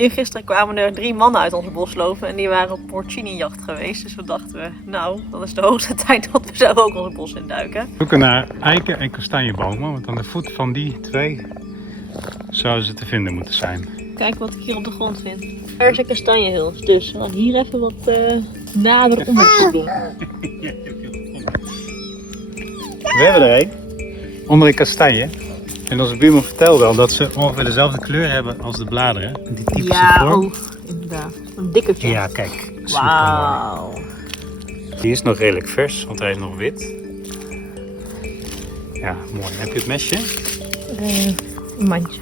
Eergisteren kwamen er 3 mannen uit ons bos lopen en die waren op porcini-jacht geweest. Dus we dachten, nou, dan is de hoogste tijd dat we zelf ook ons bos induiken. We zoeken naar eiken en kastanjebomen, want aan de voet van die 2 zouden ze te vinden moeten zijn. Kijk wat ik hier op de grond vind. Er is een kastanjehils, dus we gaan hier even wat nader onderzoek doen. We hebben er een onder een kastanje. En onze buurman vertelde al dat ze ongeveer dezelfde kleur hebben als de bladeren. Die typische vorm. Inderdaad. Een dikkertje. Ja, kijk. Wauw. Die is nog redelijk vers, want hij is nog wit. Ja, mooi. Heb je het mesje? Een mandje.